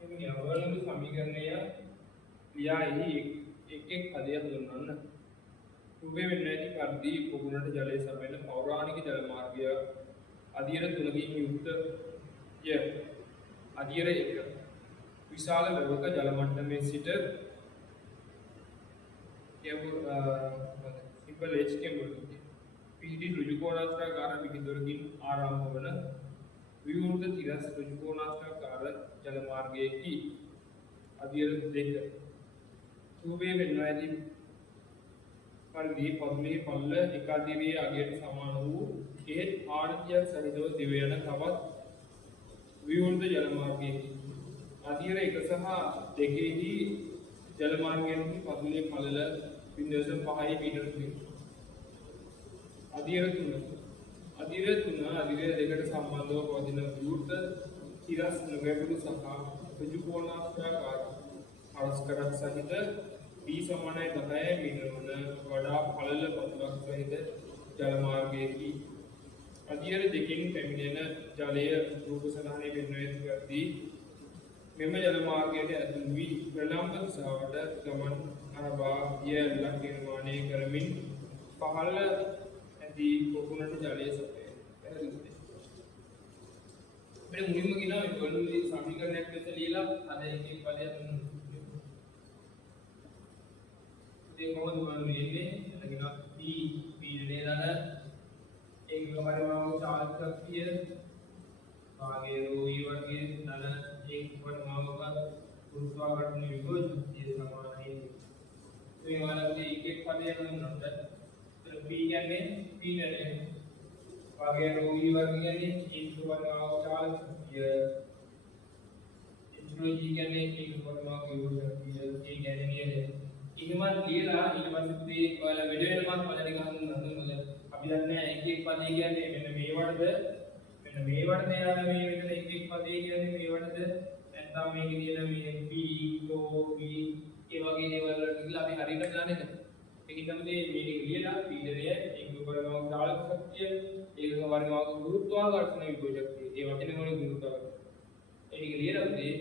එමෙ අවලංගු සමීකරණය ලියාෙහි එක් එක් පදයක් දුන්නන්න. රූපේ වෙන්න ඇති පරිදි පොකුණට ජලය සපයන පෞරාණික ජල මාර්ගය අදියර තුනකින් යුක්තය. අදියර 1 විශාල වැවක ජල මට්ටමේ සිට සිම්පල් HTM වලදී පිහිටි ඍජු කෝණාශ්‍රාකාර විහිදුරකින් ආරම්භ වන විවෘත තිරස් ඍජු කෝණාශ්‍රාකාර ජල මාර්ගයේදී අදියර 2 රූපේ වෙන්න ඇති පරිදි පතුලේ පල්ල එක අදියරේ අගයට සමාන වූ ඒ ආණතියක් සහිතව දිව යන තවත් විවෘත ජල මාර්ගයේදී අදියර 1 සහ 2ෙහිදී ජල මාර්ගයේදී පතුලේ පළල 0.5 මීටර වේ. අදියර 3 අදියර 2ට සම්බන්ධව පවතින විවෘත තිරස් නොගැඹුරු සහ ඍජු කෝණාශ්‍රාකාර පරස්පරක් සහිත B සමානයි 10 මීටර වන වඩා පළල පතුලක් සහිත ජල මාර්ගයේදී අදියර 2කින් පැමිණෙන ජලය රූප සටහනේ වෙන්ව ඇති කරදී මෙම ජල මාර්ගයට ඇතුළු වී ප්‍රලම්බ දිශාවට ගමන් අරබා යැලක් නිර්මාණය කරමින් පහළ ඇති පොකුණට ජලය සපයයි. පැහැදිලිද? මෙන්න මුලින්ම කියනවා මේ වලුන්ගේ සමීකරණයක් මෙතන ලියලා අද එකේ පදයක් ඒ කොහොමද බලන්නේ ලියන්නේ? එතන P පීඩනය දන ඒකක පරිමාණක චාලක ශක්තිය භාගයේ ρ e වර්ගයේ ධන ඒක පරිමාණක ගුරුත්වාකර්ෂණ විභජනය සමානයි. මේ වලදී එක පදයක් ගන්නොත් එතන P කියන්නේ පීඩනය භාගයේ ρ e වර්ගය කියන්නේ ඒක පරිමාණක චාලක ශක්තිය G කියන්නේ ඒක පරිමාණක විභජනය ඒ කියන්නේ ඉනිමත් ලියලා ඊට පස්සේ ඔයාලා වැඩ වෙනමත් පද ටික හඳුන්වන්න අපි දන්නේ එක එක පදේ කියන්නේ මෙන්න මේවටද යාලා මේ මෙතන එක එක පදේ කියන්නේ මේවටද නැත්නම් මේක කියලා මේ P O V ඒ වගේ දේවල් වලට ගිහලා අපි හරියට දන්නේ නැහැ. ඒකින්ම මේක ලියලා පීඩනය ඒක වර්ගමාවක් දාලක ශක්තිය ඒක වර්ගමාවක් ගුරුත්වාකර්ෂණ විභජකතිය ඒ වචනේ වල ගුරුත්වාකර්ෂණ ඒක ලියලා උදේ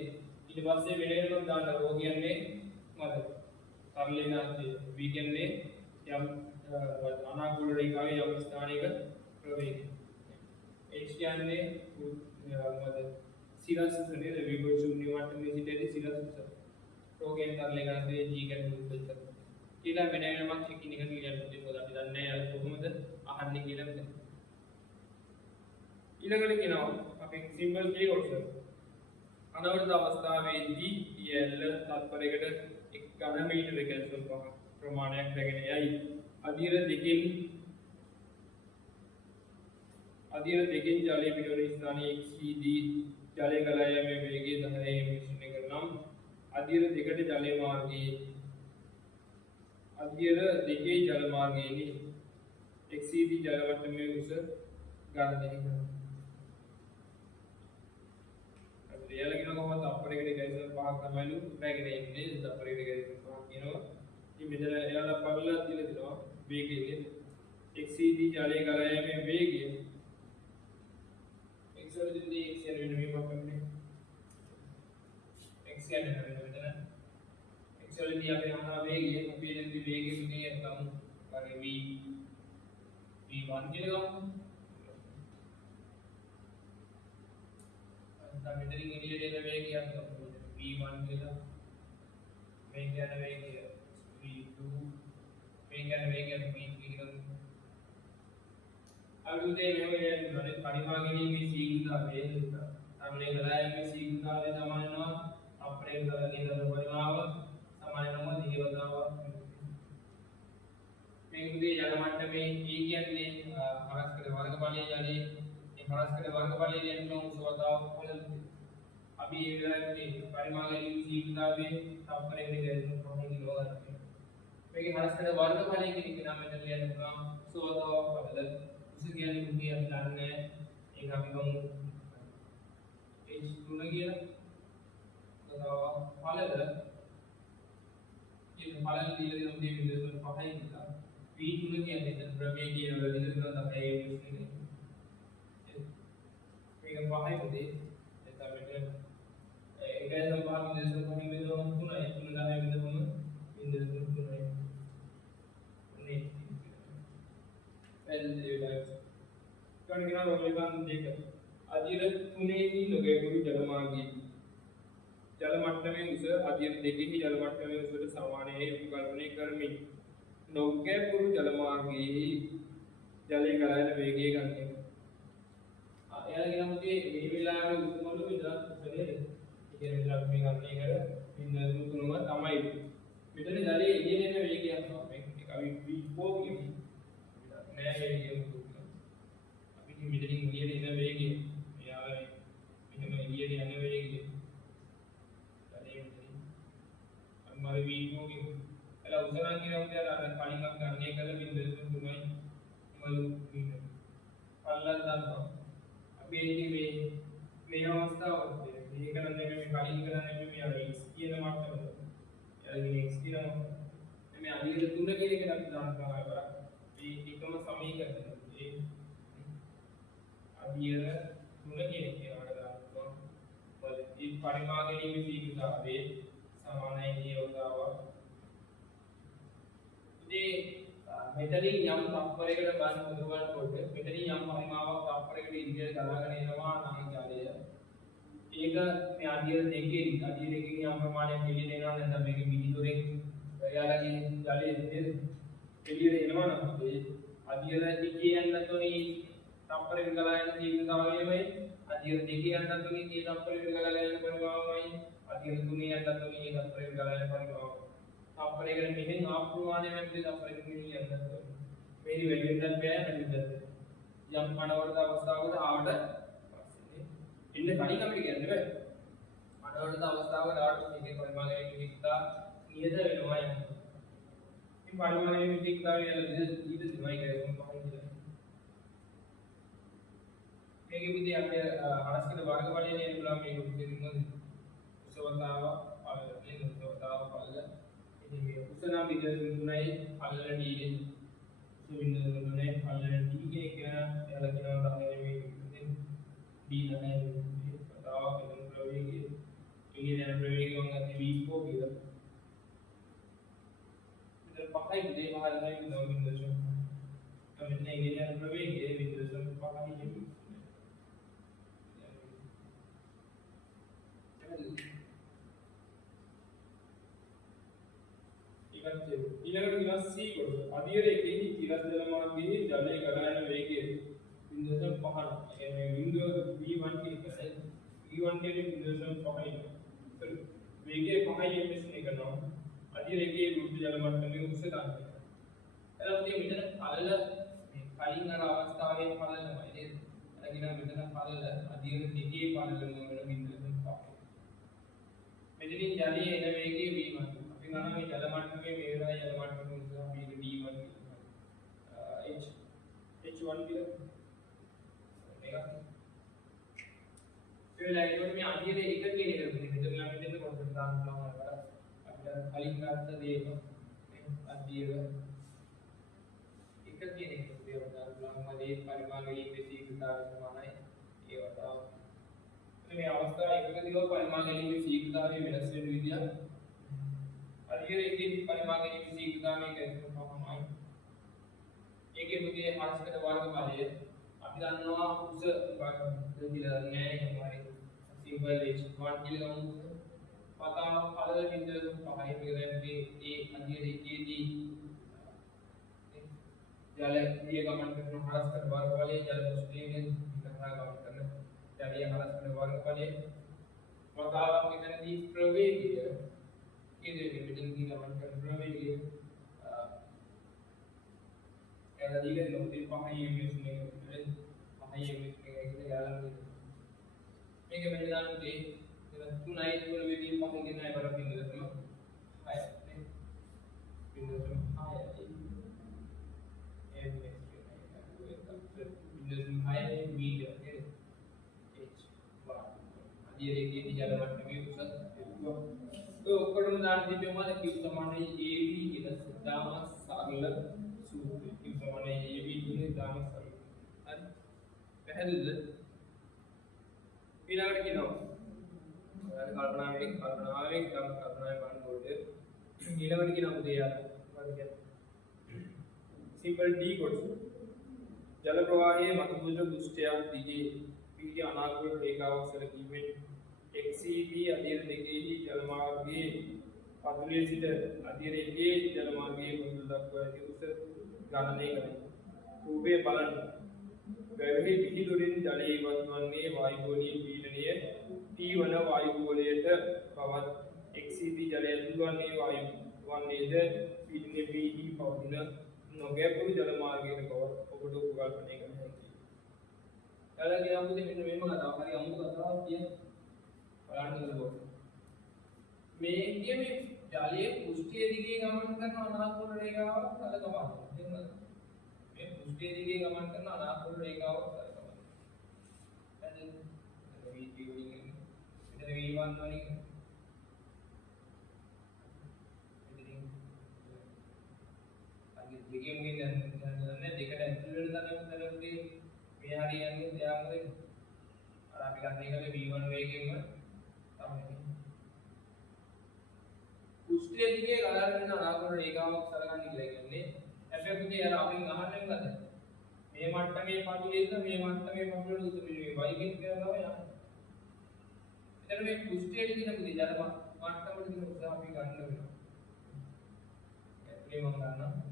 ඊට පස්සේ වෙන වෙනම දාන්න රෝ කියන්නේ මතක සරලීනාන්තයේ V කියන්නේ යම් අනාකූල රේඛාවේ යම් ස්ථානයක ප්‍රවේගය. H කියන්නේ මොකද සිරස් නේද විභව ශූන්‍ය මට්ටමේ සිටදී සිරස් රෝගයෙන් සරලීනාන්තයේ G කියන්නේ උද්දච්ච. කියලා වෙන වෙනමක් එකින් එකට ලියන්න ඕනේ මොකද අපි දන්නේ නැහැ කොහොමද අහන්නේ කියලා මෙතන. ඊළඟට කියනවා අපි සිම්බල් K කොටස. අනවරත අවස්ථාවේදී L තත්පරයකට ඝන මීටර කැල්සියම් ප්‍රමාණයක් රැගෙන යයි. අදියර දෙකෙන් ජලය පිටවන ස්ථානයේ XCD ජලය ගලා යෑමේ වේගය 10 විශ්ලේෂණය කරනම් අදියර දෙකේ ජල මාර්ගයේදී XCD ජල මට්ටමේ උස ගණනය කරනවා. යාලගෙන කොහොමද තප්පරයකට කැල්සියම් 5ක් තමයිලු රැගෙන ඉන්නේ තප්පරයකට කැල්සියම් 5ක් කියනවා. ඉතින් මෙතන එයාලා පළලා දීලා දෙනවා වේගය නේද? XCD ජලයේ ගලා යෑමේ වේගය x වලදී x යන වෙන මේ පක්කන්නේ x යන වෙන මෙතන x වලදී අපි අහනවා වේගය අපි එනදී වේගය මෙතන ගමු වගේ v1 කියලා ගමු. මෙතනින් එළියට එන වේගයක් v1 කියලා මේක යන වේගය v2 මේක යන වේගය v3 කියලා අලුතේ මේ පරිමාණයේ සීඝ්‍රතාවය තමයි ගලායමේ සීඝ්‍රතාවය සමානනවා අපේ ගලගේ පරිමාව සමානනවා දිගවතාව මේකේ ජල මට්ටමේ E කියන්නේ පරස්පර වර්ගඵලයේ ජලයේ මේ පරස්පර වර්ගඵලයේ යන උසවතාව වල අපි ඒ වෙලාවේ පරිමාණයේ සීඝ්‍රතාවයේ තප්පරයකට ගැලපෙන කොහොමද කියලා ගන්න. මේකේ පරස්පර වර්ගඵලයේ කියන එක නම් මෙතන ලියන්න පුළුවන් උසවතාව වල උස කියන්නේ මුගේ අපි දන්නේ ඒක අපි ගමු h3 කියලා. පළල කියන පළල දීලා දෙන දේ විදිහට 5යි කියලා. v3 කියන්නේ එතන ප්‍රමේය කියන වල විදිහට තමයි යූස් කරන්නේ. මේක 5යි උදේ එතන මෙතන ඒකයි තමයි විදේශ කොහෙන් බෙදුවම 3යි 3 10 බෙදුවම විදේශ 3යි නේ එල් ඩිවයිඩ් කණිකන රෝලෙන් දෙක අදියර 3ේදී නොගැඹුරු ජල මාර්ගයේ ජල මට්ටමේ උස අදියර 2ෙහි ජල මට්ටමේ උසට සමානයි උපකල්පනය කරමින් නොගැඹුරු ජල මාර්ගයේ ජලයේ ගලන වේගය ගන්න එක. එයාලගෙන මොකද මේ වෙලාවේ උතුමලු විතර උසනේ ඒ කියන්නේ අපි ගන්න එකට බිඳුව තුනම තමයි. මෙතන ජලයේ එළියෙන් එන වේගය තමයි මේක අපි V4 කියමු. නෑ වේගය අපි මෙතනින් එළියට එන වේගය එයා මෙහෙම එළියට යන වේගය ජලයේ මෙතනින් අපි V4 කියමු. එලා උසනම් කියන උදේ අර කලින්ම ගන්න එකල බිඳුව තුනයි මලු මීටර. පල්ලක් දානවා. අපි මේ අවස්ථාව මේ කරන්නේ මේ කලින් කරන්නේ මේ අර x කියන මට්ටමද. එයාගේ x කියනවා. මේ අදියර 3 කියන එක අපි දානවා කරා. මේ එකම සමීකරණය. ඒ අදියර 3 කියන එක ඒවට දානවා. ඒ පරිමාණයේ විවිධතාවයේ සමානයි කියවතාව. ඉතින් මෙතනින් යම් තත්පරයකට ගන්න උදවන්නකොට මෙතනින් යම් පරිමාවක් තත්පරයකට ඉන්දිය ගලාගෙන එනවා නම් ජලය ඒක මේ අදියර දෙකේ යම් ප්‍රමාණයක් එළියට එනවා නැත්නම් මේක මිලිදොරෙන් එයාලගේ ජලය එළියට එනවා නම් ඒ අදියර දෙකේ යන්නතොනි තත්පරයකට ගලාගෙන තීව්‍රතාවයමයි අදියර දෙකේ යන්නතොනි ඒ තත්පරයකට ගලාගෙන යන පරිමාවමයි අදියර තුනේ යන්නතොනි ඒ තත්පරයකට ගලාගෙන යන පරිමාවමයි අපරේකට මෙහෙන් ආප්‍රමාණය වෙන්නේ අපරේකට මෙහෙන් යනවා. මේනි වෙලෙන්දත් බෑ නැතිද? යම් මනවලට අවස්ථාවකට ආවට පස්සේ ඉන්න කණි කමිට කියන්නේ බෑ. මනවලට අවස්ථාවකට ආවට මේකේ පරිමාණයේ විවිධතා නියත වෙනවා යන්නේ. මේ පරිමාණයේ විවිධතාවය යන ඊට දෙමයි කරගන්න පහයි. මේකෙ විදිහ අපේ අරස්කල වර්ගවලයේ නේ බුලා මේක විදිහින් උසවතාව පාලනයේ උසවතාව පාලන උසනම් විදර්ශන 3යි පල්ලන D ගේ උස බිඳුව 3යි පල්ලන D ගේ කියන එයාලා කියනවා තමයි මේ D නැහැ කතාව කරන ප්‍රවේගය එළියට යන ප්‍රවේගය වංග V4 කියලා. විතර පහයි විදේ මහල්ලයි නෝ බිඳුව. මෙන්න එළියට යන ප්‍රවේගය විදර්ශන 5යි කියමු. ඊළඟට ඊළඟ C කොටස. අදියර එකෙහි තිරස් ජල මාර්ගයේ ජලයේ ගලා යන වේගය 0.5. ඒ කියන්නේ බිඳුව V1 කියන්නේ V1 කියන්නේ 0.5. වේගය 5 ms නේ කරනවා. අදියර එකේ බුද්ධ ජල මට්ටමේ උස ගන්න. එතකොට මෙතන පළල මේ කලින් අර අවස්ථාවේ පළලමයි නේද? එතන මෙතන පළල අදියර දෙකේ පළලම වෙන 0.5. මෙතනින් ජලයේ එන වේගය V1. ගණන් මේ ජල මට්ටමේ මේ වෙලාවේ ජල මට්ටම නිසා මේක D1 කියලා. H1 කියලා. මේක. ඒ වෙලාවේ මේ අදියර එක කියන එක මෙතන නම් මෙතන කොටස් දාන්න පුළුවන් අර අපිට කලින් ගත්ත දේම මේ අදියර එක කියන එක දේවල් දාන්න පුළුවන්. මේ පරිමාණයේ විශේෂතාවය සමානයි ඒවට. මේ අවස්ථාව එකකදීව පරිමාණයේ විශේෂතාවය වෙනස් වෙන විදිය අදියර එකේ පරිමාණයේ විශේෂතාවය කියනවා. ඒකේ මුගේ හර්ෂකට වර්ගඵලය අපි දන්නවා උස කියලා නෑ කොහොමයි සිම්පල් h1 කියලා ගමු. පතා පළල බිඳුව 5 මිලිමීටරේ ඒ අදියර එකේදී ජලයේ ගමන් කරන හරස්කට වර්ගඵලයේ ජල මුස්ලිමෙන් විකරණා ගමන් කරන ජලයේ හරස්කට වර්ගඵලයේ වතාවක් මෙතනදී ප්‍රවේගය ඉදිරියට මෙතනදී ගමන් කරන ප්‍රවේගය එලා දීලා නොති 5 ms මේක 5 ms මේක යාළුවෝ මේක මෙන්න දාන්නේ 3යි තුන වෙදී 5 දිනයි බර බින්දුව තමයි 6 නේ බින්දුව 6යි බින්දුව 6යි මීටර නේද h අදියර එකේ ජල මට්ටමේ උස ඔය ඔක්කොම දාන්න තිබෙම මාන q සමානයි ab කියන සදාම සරල සූත්‍රය q සමානයි ab කියන සදාම සරල හරි පැහැදිලිද ඊළඟට කියනවා කල්පනාවෙන් බලනකොට ඊළඟට කියන උදේ යාර සිම්පල් D කොටස ජල ප්‍රවාහයේ මතුපිට දුෂ්ටයක් දිගේ පිහිටි අනාකූල රේඛාවක් සැලකීමෙන් XCD අධිර දෙකෙහි ජල මාර්ගයේ පතුලේ සිට අධිර එකේ ජල මාර්ගයේ පතුල දක්වා ඇති උස ගණනය කරයි. රූපයේ බලන්න. වැවෙහි පිහිදුරින් ජලය ඉවත් වන්නේ වායුගෝලීය පීඩනය T වන වායුගෝලයට පවත් XCD ජලය ඇතුළු වන්නේ වායු වන්නේද පීඩනය P පවතින නොගැඹුරු ජල මාර්ගයක බව ඔබට උපකල්පනය කරන්න හැකියි. ඊළඟ යමුද මෙන්න මේම කතාව. හරි අමුතු කතාවක් කියන්නේ. බලන්න දුක. මේ කියන්නේ ජලයේ පෘෂ්ඨය දිගේ ගමන් කරන අනාකූල රේඛාවක් සලකපන්න. තේරුණාද? මේ පෘෂ්ඨය දිගේ ගමන් කරන අනාකූල රේඛාවක් සලකපන්න. හරිද? V3 වලින් මෙතන V1 වලින් දෙකෙන් ගෙන් යන්නේ දෙකට ඇතුල් වෙන තරමේ මේ හරියන්නේ එයාමද අර අපි ගන්න එකේ V1 වේගෙන්ම තමයි කුෂ්ඨයේ දිගේ ගලන වෙන අනාකූල රේඛාවක් සලකන්නේ කියලා කියන්නේ හැබැයි පුතේ අර අපින් අහන්නේ මොකද මේ මට්ටමේ පතුලේද මේ මට්ටමේ පතුලේද උතුමනේ වයිගෙන් කියලා තමයි යන්නේ. එතන මේ කුෂ්ඨයේ දින පුතේ ජල මට්ටමට දින උදා අපි ගන්න වෙනවා. ඒ මම ගන්නවා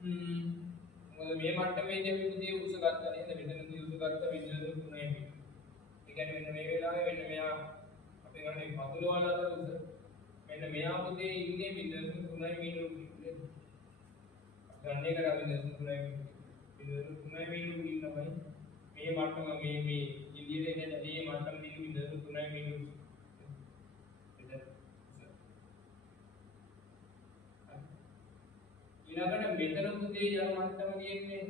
මොකද මේ මට්ටමේදී අපි පුතේ උස ගත්තා නේද මෙතනදී උස ගත්ත විදිහට 3 මීටර. ඒ කියන්නේ මෙන්න මේ වෙලාවේ මෙන්න මෙයා අපි ගන්නේ පතුල වල අතර උස. මෙන්න මෙයා පුතේ ඉන්නේ මීටර 3 මීටර නේද? ගන්න එක අපි 3 මීටර. මීටර 3 මීටර ඉන්නවයි මේ මට්ටම මේ ඉන්දියාවේ ඉන්න මේ මට්ටම දිගු මීටර 3 මීටර. ඊළඟට මෙතන පුතේ ජල මට්ටම කියන්නේ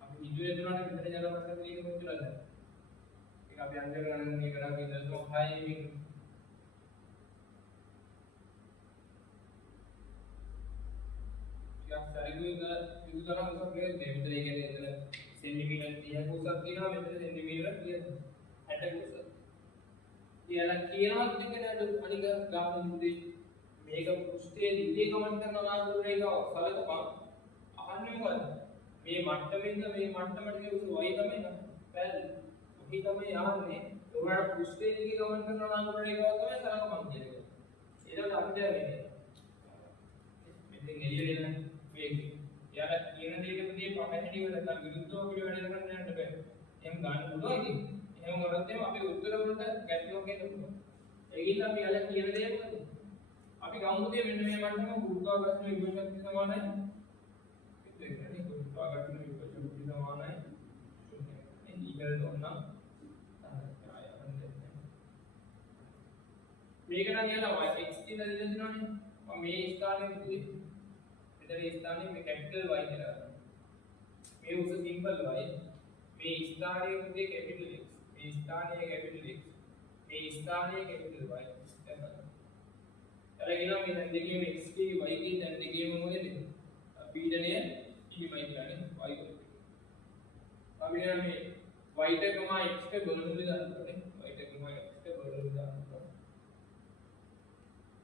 අපි විදුලිය දුන්නාට මෙතන ජල මට්ටම කියන්නේ කොච්චරද? ඒක අපි අංක ගණන් කරා 0.6 මීටර. ටිකක් සරිගුද විදුතරම් උසක් නෙවෙයි මෙතන ඒ කියන්නේ එතන සෙන්ටිමීටර් 30ක උසක් තියෙනවා මෙතන සෙන්ටිමීටර් 60ක උසක්. ඊළඟ කියනවත් දෙක නේද අනික ගාන මුදේ මේක පෘෂ්ඨයේ දිගේ ගමන් කරන අනාකූල රේඛාව සලකපන් අහන්නේ මොකද මේ මට්ටමින්ද මේ මට්ටමට උස y තමයි නේද පැහැදිලි ඔහි තමයි යන්නේ ඔයාලට පෘෂ්ඨයේ දිගේ ගමන් කරන අනාකූල රේඛාව තමයි සලකපන් කියන්නේ ඊළඟ අපිට මෙතෙන් එළියට එන වේගය යාර කියන දෙයක ප්‍රති පමණටි වල නැත්නම් විරුද්ධව අපිට වැඩ කරන්න යන්න බෑ එහෙම ගන්න පුළුවන් ඉතින් එහෙම කරොත් එහම අපි උත්තර වලට ගැටලුවක් එන්න පුළුවන් ඒකින් අපි යාලා කියන දේ මොකද අපි ගමුදේ මෙන්න මේ මට්ටම ගුරුත්වාකර්ෂණ විභජක සමානයි දෙකනේ ගුරුත්වාකර්ෂණ විභජක සමානයි ඊගල් දුන්නා මේක නම් යාලා x කියලා දෙන්න දෙනවනේ මම මේ ස්ථානයේ පුතේ මෙතන ස්ථානයේ මේ කැපිටල් y කියලා මේ උස සිම්පල් y මේ ස්ථානයේ පුතේ කැපිටල් x මේ ස්ථානයේ කැපිටල් x මේ ස්ථානයේ කැපිටල් y එලගෙනවා මේ දැන් දෙකේම x කී y කී දැන් දෙකේම මොකද පීඩනය ඉනිමයි කියන්නේ y කොට. අපි මේ y ට කම x ට බරමුලි දාන්න ඕනේ. y ට කම x ට බරමුලි දාන්න ඕනේ.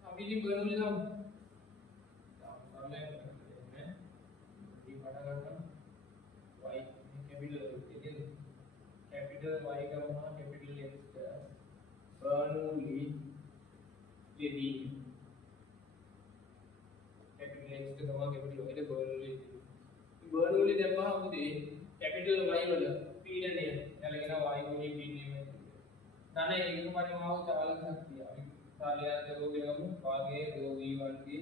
අපි ඉතින් බරමුලි දාමු. සම්ලයෙන් කරන්නේ දී පට ගන්නවා y කැපිටල් එකේ කැපිටල් y ගන්නවා කැපිටල් x බරමුලි දී next कमा कैपिटल y रे बर्नौली දැම්මම පුතේ कैपिटल y වල පීඩනය එලගෙන y වගේ පීඩනය ධන එකම පරිමාව චාලක ශක්තිය අපි කාලයක් දරෝ කියලාම වාගේ ρ v1 ගේ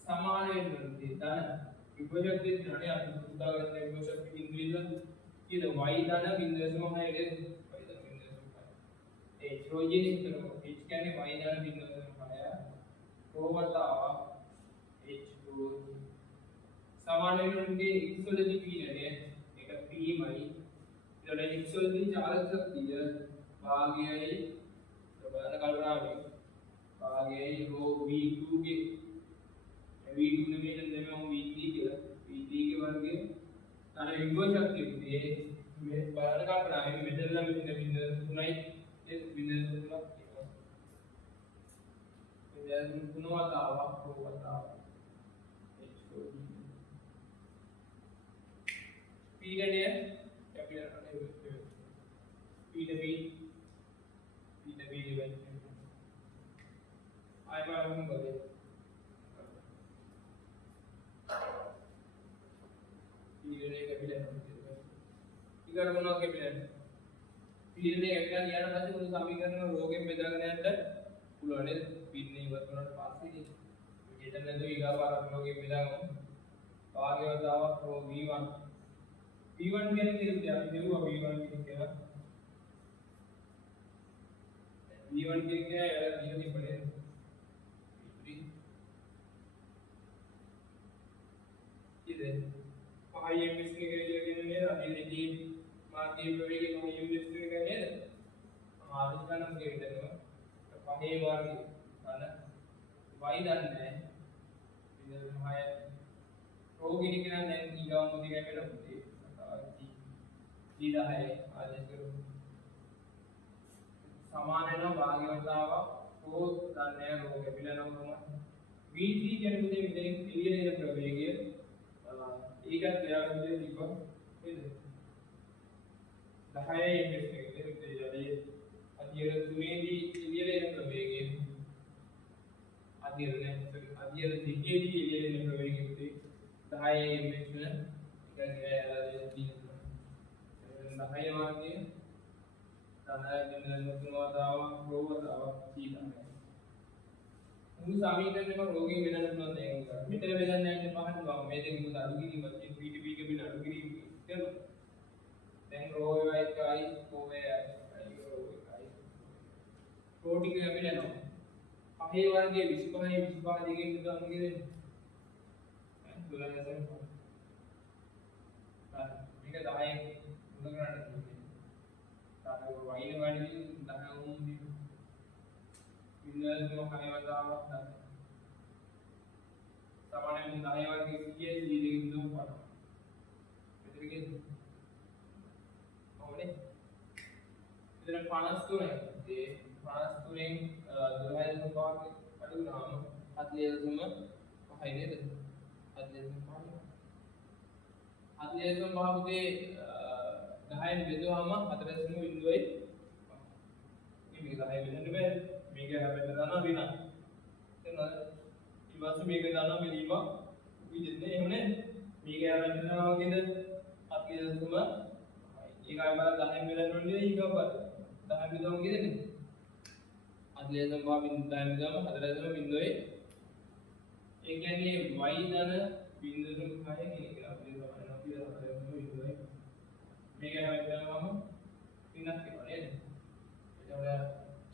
සමාන වෙන්නේ ධන විභජක ධනය අපි උදාහරණ විභජක ඉංග්‍රීසියෙන් කියන y ධන 0.6 ගේ हेटेरोजेनियस तरह H කියන්නේ y ධන 0.6 කොහොමතාව H2 සමාන වෙනුනේ x වලදී පීඩනය ඒක P මයි ඊට x වලදී චාලක ශක්තිය භාගයයි බලන කල්පනාවේ භාගයයි ρ v2 ගේ v2 නෙමෙයි නේද V3 කියලා V3 ගේ වර්ගය අර විභව ශක්තිය මේ බලන කල්පනා මේ මෙතන නම් මෙතන බිඳ තුනයි ඒ බිඳ තුනක් තියෙනවා. දැන් තුන වතාවක් හෝ වතාවක් පීඩනය කැපිටල් පීඩ ඉවෙන්ට් ආය බලමු බලේ පීඩනය කැපිටල් ඊගොල්ලෝ මොනවා කැපිටල් පීඩනය කැපිටල් ඊට පස්සේ මුළු සමීකරණ රෝගෙන් බෙදාගෙන යන්න පුළුවන් නේද පීඩනය ඉවත් වුණාට පස්සේ මෙතන නේද ඊගාපාරක් රෝගෙන් බෙදාගමු වාගේ වතාවක් රෝ v1 v1 කියන්නේ කිව්වේ අපි දෙවුවා v1 කියලා v1 කියන්නේ यार v1 ही पड़े इधर पहाड़ी एमएस के लिए ने अभी लेके मार्केट में के पहाड़ी एमएस के लिए ने हमारे का नाम के इधर तो पहाड़ी वाली है वाई दान है इधर हमारे रोगी निकलना नहीं की गांव में के में होती सीधा है आज इसको සමානන භාග්‍යවතාව හෝ දන්නේ රෝග පිළිනොම V3 කියන්නේ මෙතන එළියට එන ප්‍රවේගය ඒකත් ක්‍රියාවලිය තිබ්බ නේද 10 ms එකේ ඉතින් අධිර තුනේදී එළියට එන ප්‍රවේගය අධිර දෙකේදී එළියට එන ප්‍රවේගය 10 ms වෙන ඒක තියෙනවා 10 වාගේ साधारण नोटवादावा रोवदावा सीधा है उन समीकरण में रोगी वेदन न देंगे मित्र वेदन ने पाहन गांव में देंगे तो अड़ुगिरी मत पीटीपी के बिना अड़ुगिरी चलो दें रोवे काई कोवे आई रोवे काई प्रोटीन के बिना नो पहे वर्गे विस्पा देंगे तो अंगे दे दुला जैसे ठीक है दाएं उलगना ताकि वाइने वाली दाहूं इनर जो खाने वाला सामान्य में दाएं वाली सीए सीधे इंदु पर इधर के होने इधर पांच तो है ये पांच तो ने दुलाय जो बात अड़ू नाम अतले जुम हाइने दे अतले जुम बाबूते 10 බෙදුවාම 4.2යි මේක 10 බෙදන්න බෑ මේක හැබැයි දානවා විනා එතන ඊපස්සේ මේක දානවා මෙලීම විදිහේ එහෙමනේ මේක හැබැයි දානවා වගේද 4.2 ඒක ආයෙ බලන්න 10 බෙදන්න ඕනේ ඊගව බලන්න 10 බෙදුවම කියෙන්නේ 4.2 10 බෙදුවම 4.2යි ඒ කියන්නේ y ධන බිංදුව 6 කියන එක අපි බලනවා කියලා 4.2යි මේක හැබැයි දානවම පිනක් වෙනවා නේද? එතකොට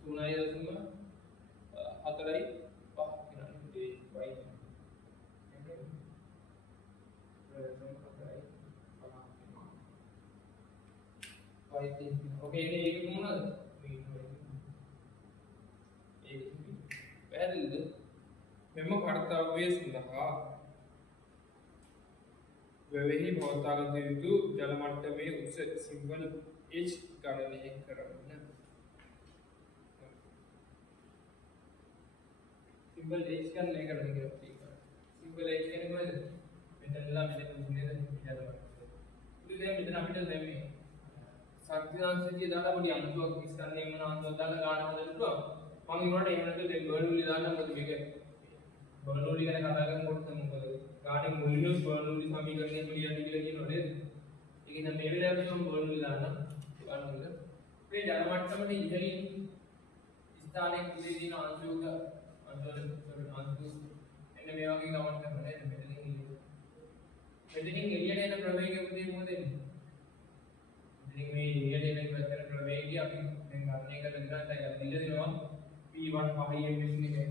3.4යි 5 වෙනවා ඒ y. ओके ඒක මොනවද? ඒක පැහැදිලිද? මෙම කාර්යය සඳහා වැවෙහි පවත්වාගත යුතු ජල මට්ටමේ උස සිම්බල් H ගණනය කරන්න. සිම්බල් H ගණනය කරන්න කියලා තියෙනවා. සිම්බල් H කියන්නේ මොකද? මෙතනලා මෙතන නේද? ජල මට්ටම. ඉතින් මෙතන අපිට දැන් මේ ශක්තිදාංශකයේ දාලා පොඩි අංශුවක් ඉස්සන්නේ මොන අංශුවක් දාලා ගන්න හදන්න පුළුවන්. මම ඒකට එහෙම නැත්නම් දැන් බර්නූලි දාන්න මොකද මේක බර්නූලි ගැන කතා කරනකොට මොකද ගානේ මුලින්ම බර්නූලි සමීකරණය පිළියන්නේ කියලා කියනවා නේද? ඒක නම් මේ වෙලාවට මම බර්නූලි දාන්න ගන්නවද? මේ ජල මට්ටමේ ඉහළින් ස්ථානයේ කුලේ දින අංශුක අංශු එන්න මේ වගේ ගමන් කරනවා නේද? මෙතනින් එළියට එන ප්‍රවේගය පුතේ මොකද එන්නේ? ඉතින් මේ එළියට එන ඉවත් කරන ප්‍රවේගය අපි දැන් ගණනය කරලා ඉඳලා දිල දෙනවා p1 5 m එකේ.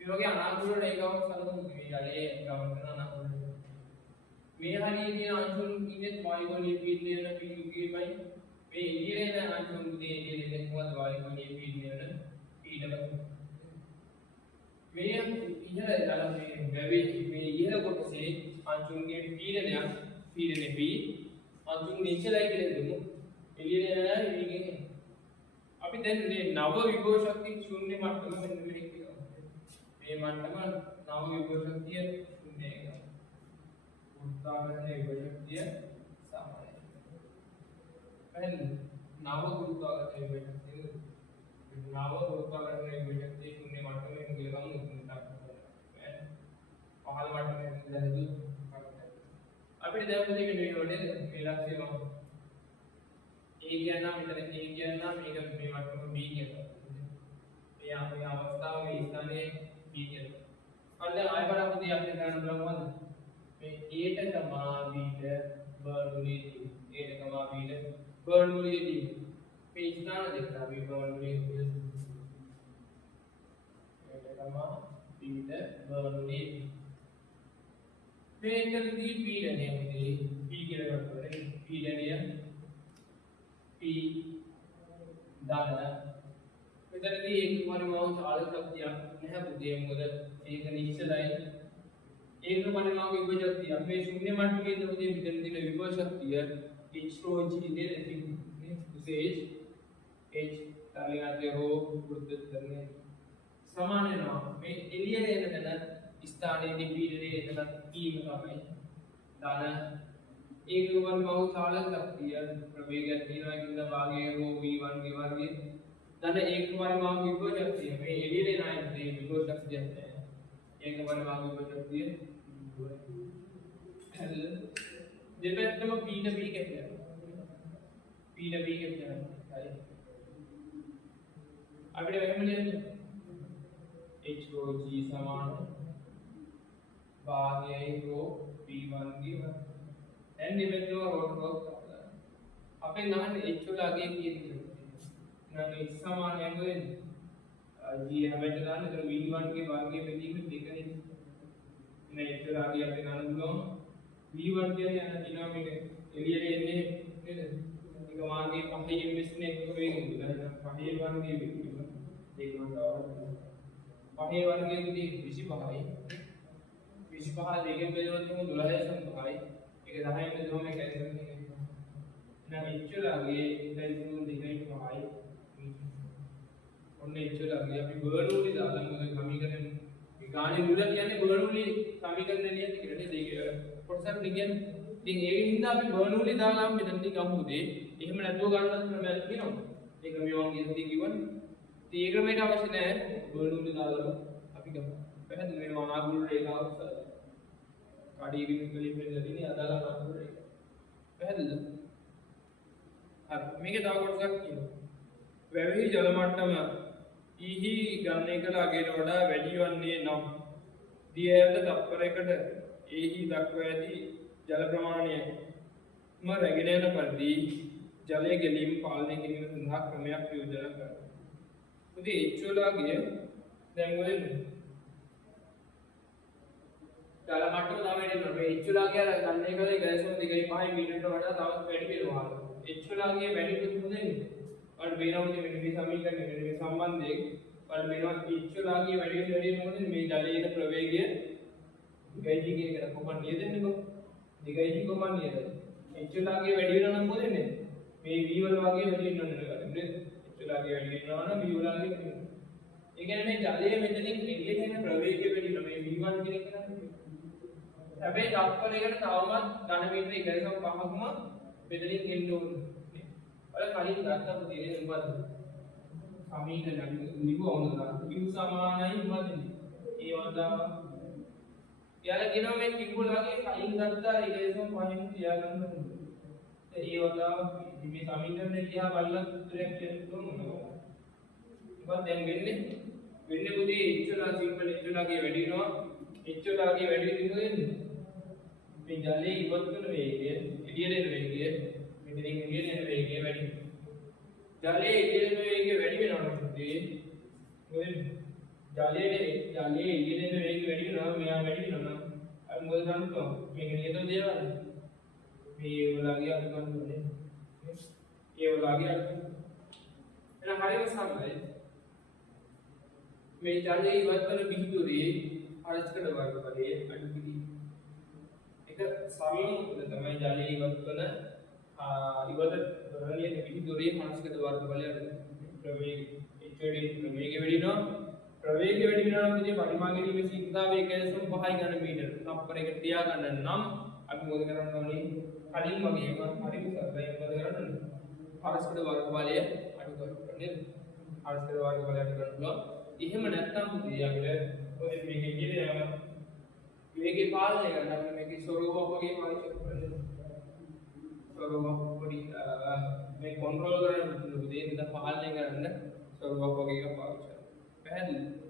මේ වගේ අනාකූල රේඛාවක් සලකමු මේ ජලයේ ගමන් කරන අනාකූල. මේ හරියේ තියෙන අංශුන් ඉන්නේ වායුගෝලීය පීඩනය වෙන p2 මේ එළියට එන අංශුන් පුතේ එළියට එන මොකද වායුගෝලීය පීඩනය වෙන පීඩනය. මේ ඉහළ ජල මේ වැවේ මේ ඉහළ කොටසේ අංශුන්ගේ පීඩනයක් පීඩනය P අන්තිම නිශ්චලයි කියලා දෙමු. එළියට යන වේගයෙන් අපි දැන් මේ නව විභව ශක්තිය ශූන්‍ය මට්ටම මෙන්න මේක කියනවා. මේ මට්ටම නව විභව ශක්තිය ශූන්‍යයි. ගුරුත්වාකර්ෂණ විභව ශක්තිය සාමාන්‍යයි. එහෙනම් නව ගුරුත්වාකර්ෂණ විභව ශක්තිය නව ගුරුත්වාකර්ෂණ විභව ශක්තිය ශූන්‍ය මට්ටමේ කියලා ගමු. පහළ මට්ටමේ ඉඳලා අපිට දැන් මොකද මේ වලේ මේ ලක්ෂ්‍ය ගමු. A කියනවා මෙතන A කියනවා මේක මේ මට්ටම B කියනවා. මේ අවස්ථාව මේ ස්ථානයේ B කියනවා. අන්න ආය බලමු දී අපිට ගන්න බලමු මේ A ට තමා B ට බර්නුලීදී A ට තමා B ට බර්නුලීදී මේ ස්ථාන දෙක අපි බර්නුලීදී A ට තමා B ට බර්නුලීදී මේකදී පීඩනය උදේ P කියලා ගන්නකොට පීඩනය P දාන මෙතනදී ඒක පරිමාණ චාලක ශක්තියක් නැහැ පුතේ මොකද ඒක නිශ්චලයි ඒක පරිමාණ විභව ශක්තිය මේ ශූන්‍ය මට්ටමේ ඉඳලා මෙතන තියෙන විභව ශක්තිය h ρ g දෙන්නේ විශේෂ h තරංගය හෝ වෘත්ත කරන්නේ සමාන වෙනවා මේ එළියට එන තැන ස්ථානයේදී පීඩනයේ එතන කීම තමයි දාන ඒක පරිමාණ චාලක ශක්තිය ප්‍රවේගයක් තියෙනවා ඒකින්ද භාගයේ රෝ v1 ගේ වර්ගය ධන ඒක පරිමාණ විභව ශක්තිය මේ එළියට එන අයිති විභව ශක්තිය නැහැ ඒක පරිමාණ විභව ශක්තිය හරි දෙපැත්තම p ට p කැපෙනවා p ට p කැපෙනවා හරි අපිට වෙනම ලියන්න h ρ g සමාන භාගයයි රෝ v1 ගේ වර්ගය දැන් දෙපැත්තම රෝට් අපේ ගහන්නේ h වල අගය කියන්නේ නේද සමානයෙන් වෙන්නේ g හැබැයි ගන්න ඒතර v1 ගේ වර්ගය බෙදීම දෙකනේ නේ h වල අගය අපි ගන්න පුළුවන් v1 කියන්නේ අර ඩිනෝමිනේටර් එළියට එන්නේ නේද ඒක මාර්ගයේ පහේ මිශ්‍රණය එක වේගෙන් ඉඳලා පහේ වර්ගයේ වේගය දෙකම පහේ වර්ගයේ 25යි 25 දෙකෙන් බෙදුවොත් 12.5යි ඒක 10න් බෙදුවම ඒක ඇතුළේ නම් ඉච්චලාගේ ඉතින් 2.5යි ඔන්න ඉච්චලාගේ අපි බර්නූලි දාලා මොකද සමීකරණය මේ ගානේ මුල කියන්නේ බර්නූලි සමීකරණය නියත කියලා නේද ඒක කොටසක් කියන්නේ ඉතින් ඒකින් හින්දා අපි බර්නූලි දාලා මෙතනදී ගමු දෙ එහෙම නැතුව ගන්නත් ක්‍රමයක් තියෙනවා ඒ ක්‍රමය මම ඉස්සෙල්ලා කිව්වනේ ඉතින් ඒ ක්‍රමයට අවශ්‍ය නැහැ බර්නූලි දාලා අපි ගමු පැහැදිලි වෙනවා ආගුරු රේඛාව කඩේ වලින් බෙදලා තියෙන අදාළ ආගුරු රේඛාව පැහැදිලිද හරි මේකේ තව කොටසක් තියෙනවා වැවෙහි ජල මට්ටම ඊහි ගණනය කළ අගයට වඩා වැඩි වන්නේ නම් දිය ඇල්ල තත්පරයකට ඒහි දක්වා ඇති ජල ප්‍රමාණය රැගෙන යන පරිදි ජලය ගැලීම පාලනය කිරීම සඳහා ක්‍රමයක් යෝජනා කරනවා. ඉතින් එච්චෝලාගේ දැන් මොකද ජල මට්ටම තව වැඩි වෙනවා. මේ එච්චෝලාගේ ගණනය කළ 1.5 මීටරට වඩා තවත් වැඩි වෙනවා. එච්චෝලාගේ වැඩි වෙන්නේ और बेनाउनी में भी समीकरण में संबंधित और बेना इच्छुलागी වැඩි මොකද මේ ජලයේ ප්‍රවේගය දිගයි කියන එක කොහොමද නියදෙන්නේ කො දිගයි කොහොමද නියද ඉච්ඡලාගේ වැඩි වෙනවා නම් මොකද වෙන්නේ මේ v වල වගේ වැඩි වෙනවද නේද ඉච්ඡලාගේ වැඩි වෙනවා නම් v වල වගේ වැඩි වෙනවා ඒ කියන්නේ මේ ජලයේ මෙතනින් එළියට එන ප්‍රවේගය වැඩි වෙනවා මේ v1 කියන එක නේද හැබැයි තත්පරයකට තවමත් ඝන මීටර 1.5ක්ම මෙතනින් එන්න ඕනේ और कलिंग दाता को धीरे मत समीकरण निभो होगा q समान है मत ये वाला यार किनो में q लगे कलिंग दाता रिलेशन पॉइंट दिया करना तो ये वाला में समीकरण ने लिया वाला डायरेक्ट तो बस देन වෙන්නේ පුතේ ඉච්ඡලා සිම්පල් ඉච්ඡලාගේ වැඩිනවා ඉච්ඡලාගේ වැඩි දිනුනේ මේ ජලයේ ඉවත් කරන වේගය එළියට එන වේගය මෙතනින් එළියට එන වේගය වැඩි ජලයේ එළියට එන වේගය වැඩි වෙනවා පුතේ මොකද ජලයේ එළියට එන වේගය වැඩි වෙනවා මෙයා වැඩි වෙනවා අපි මොකද කරන්නේ මේක නියත දේවල් මේ වලගේ අපි කරන්නේ ඒ වලගේ අපි එන හරියම සමයි මේ ජලයේ ඉවත් කරන බිඳුවේ අරස්කඩ වර්ග පදයේ අඩු පිළි එක සරලම තමයි ජලයේ ඉවත් කරන ඉවත කරන්නේ විදුලිය මානසික වර්ග බලය ප්‍රවේග HOD ප්‍රවේගය වැඩි වෙනවා ප්‍රවේගය වැඩි වෙනවා නම් ඉතින් පරිමාණ ගැනීමේ ශීඝ්‍රතාවය කියන්නේ 5 ඝන මීටර තප්පරයකට තියා ගන්න නම් අපි මොකද කරන්න ඕනේ කලින් වගේම හරිම සරලයි මොකද කරන්න පාරස්කඩ වර්ග බලය අඩු කරගන්න නේද පාරස්කඩ වර්ග බලය අඩු කරනවා එහෙම නැත්නම් පුතේ අපිට ඔය මේකේ ඉන්නේ යම වේගේ පාලනය කරන්න අපිට මේකේ ස්වරූපයක් වගේ පාවිච්චි කරන්න ස්වරූපයක් පොඩි මේ කන්ට්‍රෝල් කරන්න පුතේ ඉතින් පාලනය කරන්න ස්වරූපයක් වගේ එකක් පාවිච්චි කරන්න පැහැදිලිද